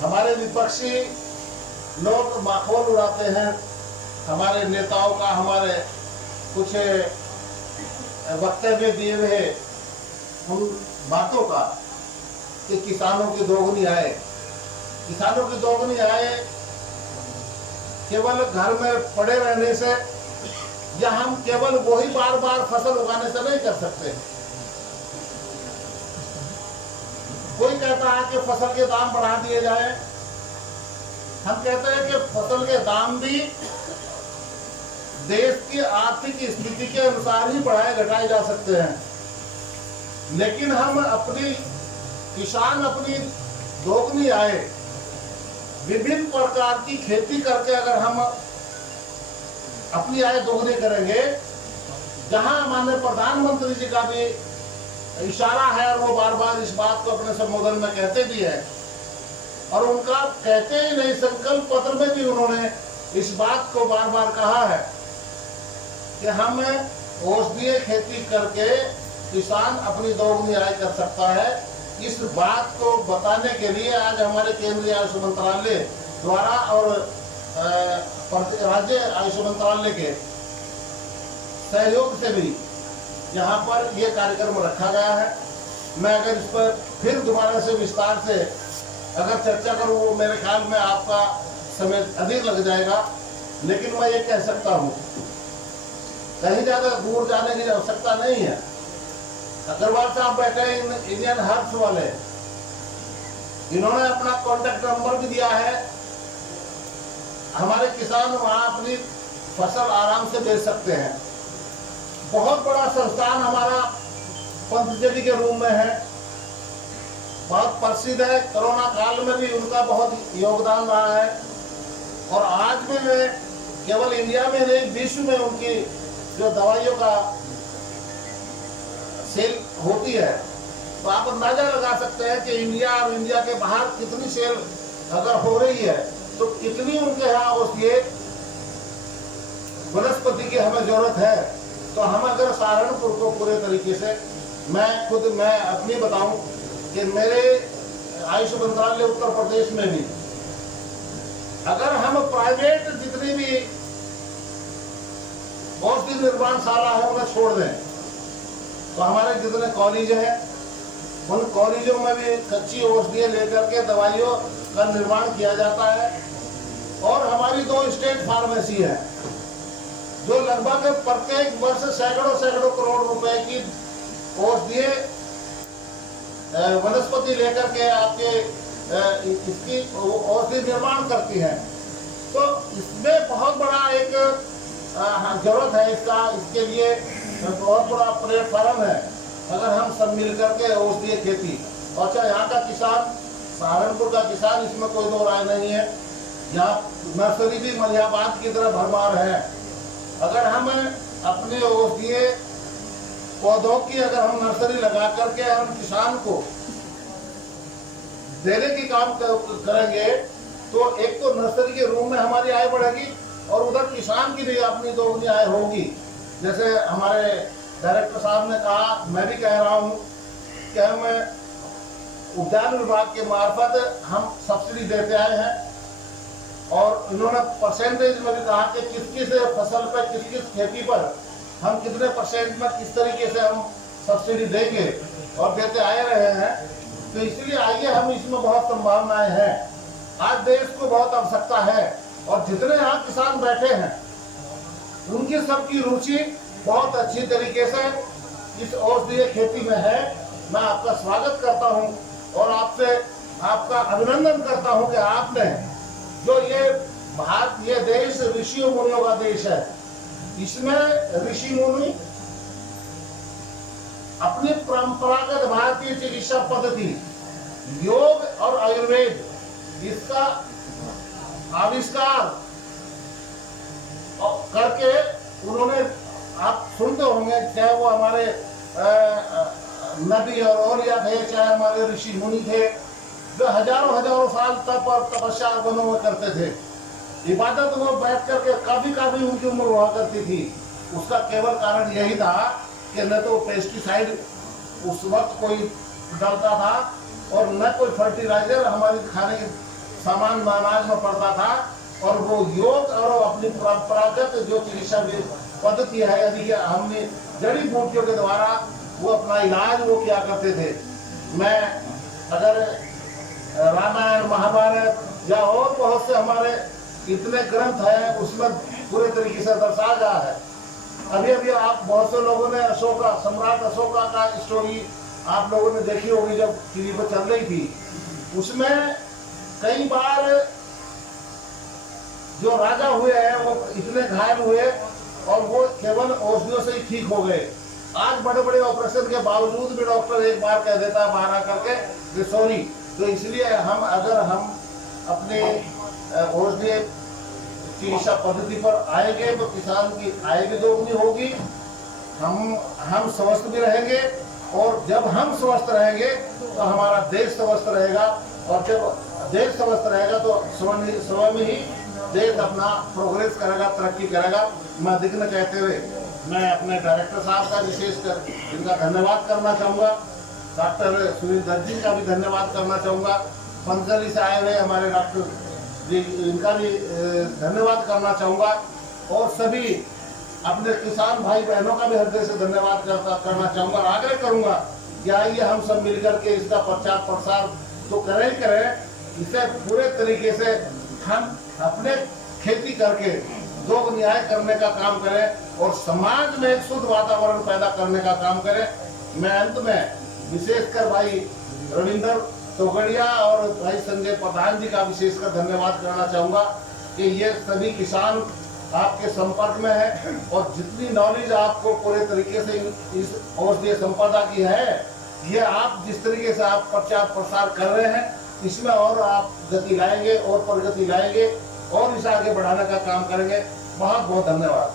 हमारे विपक्षी लोग माखौल उड़ाते हैं हमारे नेताओं का, हमारे कुछ वक्तव्य दिए हुए उन बातों का कि किसानों की दोगुनी आय। किसानों की दोगुनी आय केवल घर में पड़े रहने से या हम केवल वही बार बार फसल उगाने से नहीं कर सकते। कोई कहता है कि फसल के दाम बढ़ा दिए जाए, हम कहते हैं कि फसल के दाम भी देश की आर्थिक स्थिति के अनुसार ही बढ़ाए घटाए जा सकते हैं। लेकिन हम किसान अपनी दोगुनी आय विभिन्न प्रकार की खेती करके अगर हम अपनी आय दोगुनी करेंगे, जहां माननीय प्रधानमंत्री जी का भी इशारा है और वो बार बार इस बात को अपने संबोधन में कहते भी है, और उनका कहते ही नहीं संकल्प पत्र में भी उन्होंने इस बात को बार बार कहा है कि हम औषधीय खेती करके किसान अपनी दोगुनी आय कर सकता है। इस बात को बताने के लिए आज हमारे केंद्रीय आयुष मंत्रालय द्वारा और राज्य आयुष मंत्रालय के सहयोग से भी यहाँ पर ये कार्यक्रम रखा गया है। मैं अगर इस पर फिर दोबारा से विस्तार से अगर चर्चा करूँ, वो मेरे ख्याल में आपका समय अधिक लग जाएगा। लेकिन मैं ये कह सकता हूँ, कहीं ज़्यादा दूर जाने की आवश्यकता नहीं है। अग्रवाल साहब बैठे इंडियन हर्ब्स वाले, इन्होंने अपना कॉन्टेक्ट नंबर भी दिया है। हमारे किसान वहाँ अपनी फसल आराम से बेच सकते हैं। बहुत बड़ा संस्थान हमारा पंतजलि के रूम में है, बहुत प्रसिद्ध है। कोरोना काल में भी उनका बहुत योगदान रहा है, और आज भी मैं केवल इंडिया में नहीं विश्व में उनकी जो दवाइयों का सेल होती है, तो आप अंदाजा लगा सकते हैं कि इंडिया और इंडिया के बाहर कितनी सेल अगर हो रही है, तो कितनी उनके यहाँ औषधीय वनस्पति की हमें जरूरत है। तो हम अगर सहारनपुर को पूरे तरीके से मैं अपनी बताऊं कि मेरे आयुष मंत्रालय उत्तर प्रदेश में भी अगर हम प्राइवेट जितनी भी औषधि निर्माणशाला है उन्हें छोड़ दें, तो हमारे जितने कॉलेज हैं उन कॉलेजों में भी कच्ची औषधियाँ लेकर के दवाइयों का निर्माण किया जाता है। और हमारी 2 स्टेट फार्मेसी है जो लगभग प्रत्येक वर्ष सैकड़ों करोड़ रुपए की औषधीय वनस्पति लेकर के आपके इसकी औषधि निर्माण करती हैं। तो इसमें बहुत बड़ा एक जरूरत है इसके लिए बहुत बड़ा प्लेटफॉर्म है। अगर हम सब मिल करके औषधीय खेती, और चाहे यहाँ का किसान, सहारनपुर का किसान, इसमें कोई दो राय नहीं है। यहाँ नर्सरी भी मलिहाबाद की तरह भरमार है। अगर हम अपने औषधीय पौधों की अगर हम नर्सरी लगा करके हम किसान को देने की काम करेंगे, तो एक तो नर्सरी के रूम में हमारी आय बढ़ेगी और उधर किसान की भी अपनी दोगुनी आय होगी। जैसे हमारे डायरेक्टर साहब ने कहा, मैं भी कह रहा हूँ कि हम उद्यान विभाग के मार्फत हम सब्सिडी देते आए हैं, और इन्होंने परसेंटेज में भी कहा कि किस फसल पर किस खेती पर हम कितने परसेंट में किस तरीके से हम सब्सिडी देंगे और देते आए रहे हैं। तो इसलिए आइए, हम इसमें बहुत संभावनाएं हैं। आज देश को बहुत आवश्यकता है, और जितने यहाँ किसान बैठे हैं उनकी सबकी रुचि बहुत अच्छी तरीके से इस औषधीय खेती में है। मैं आपका स्वागत करता हूं और आपका अभिनंदन करता हूं कि आपने जो ये देश ऋषियों मुनियों का देश है, इसमें ऋषि मुनि अपनी परंपरागत भारतीय चिकित्सा पद्धति योग और आयुर्वेद, इसका आविष्कार करके उन्होंने, आप सुनते होंगे, चाहे वो हमारे नबी और औलिया थे, चाहे हमारे ऋषि मुनि थे, जो हजारों साल तप और तपस्या वनों में करते थे। इबादत में बैठ करके काफी उनकी उम्र हुआ करती थी। उसका केवल कारण यही था कि न तो पेस्टिसाइड उस वक्त कोई डालता था और न कोई फर्टिलाइजर हमारे खाने सामान अनाज में पड़ता था, और वो योग और अपनी परंपरागत जो चिकित्सा पद्धति है, यदि हमने जड़ी बूटियों के द्वारा वो अपना इलाज वो किया करते थे। मैं अगर रामायण महाभारत या और बहुत से हमारे इतने ग्रंथ हैं, उसमें पूरे तरीके से दर्शाया गया है। अभी अभी आप बहुत से लोगों ने अशोका, सम्राट अशोका का स्टोरी आप लोगों ने देखी होगी, जब टीवी पर चल रही थी। उसमें कई बार जो राजा हुए हैं वो इतने घायल हुए और वो केवल औषधियों से ही ठीक हो गए। आज बड़े बड़े ऑपरेशन के बावजूद भी डॉक्टर एक बार कह देता है बाहर आकर के सॉरी। तो इसलिए अगर हम अपने औषधीय चिकित्सा पद्धति पर आएंगे तो किसान की आय भी दोगुनी होगी, हम स्वस्थ भी रहेंगे, और जब हम स्वस्थ रहेंगे तो हमारा देश स्वस्थ रहेगा, और जब देश स्वस्थ रहेगा तो स्वयं ही देश अपना प्रोग्रेस करेगा, तरक्की करेगा। मैं दिग्न कहते हुए मैं अपने डायरेक्टर साहब का विशेषकर इनका धन्यवाद करना चाहूँगा, डॉक्टर सुनील दत्त जी का भी धन्यवाद करना चाहूँगा, पंचदली से आए हुए हमारे डॉक्टर जी इनका भी धन्यवाद करना चाहूँगा, और सभी अपने किसान भाई बहनों का भी हृदय से धन्यवाद करना चाहूँगा। आग्रह करूँगा कि आइए हम सब मिलकर के इसका प्रचार प्रसार तो करें, इसे पूरे तरीके से हम अपने खेती करके लोग न्याय करने का काम करें और समाज में एक शुद्ध वातावरण पैदा करने का काम करें। मैं अंत में विशेषकर भाई रविंद्र तोगड़िया और भाई संजय प्रधान जी का विशेषकर धन्यवाद करना चाहूँगा कि ये सभी किसान आपके संपर्क में है, और जितनी नॉलेज आपको पूरे तरीके से इस औषधीय संपदा की है, ये आप जिस तरीके से आप प्रचार प्रसार कर रहे हैं, इसमें और आप गति लाएंगे और प्रगति लाएंगे और इसे आगे बढ़ाने का काम करेंगे। बहुत बहुत धन्यवाद।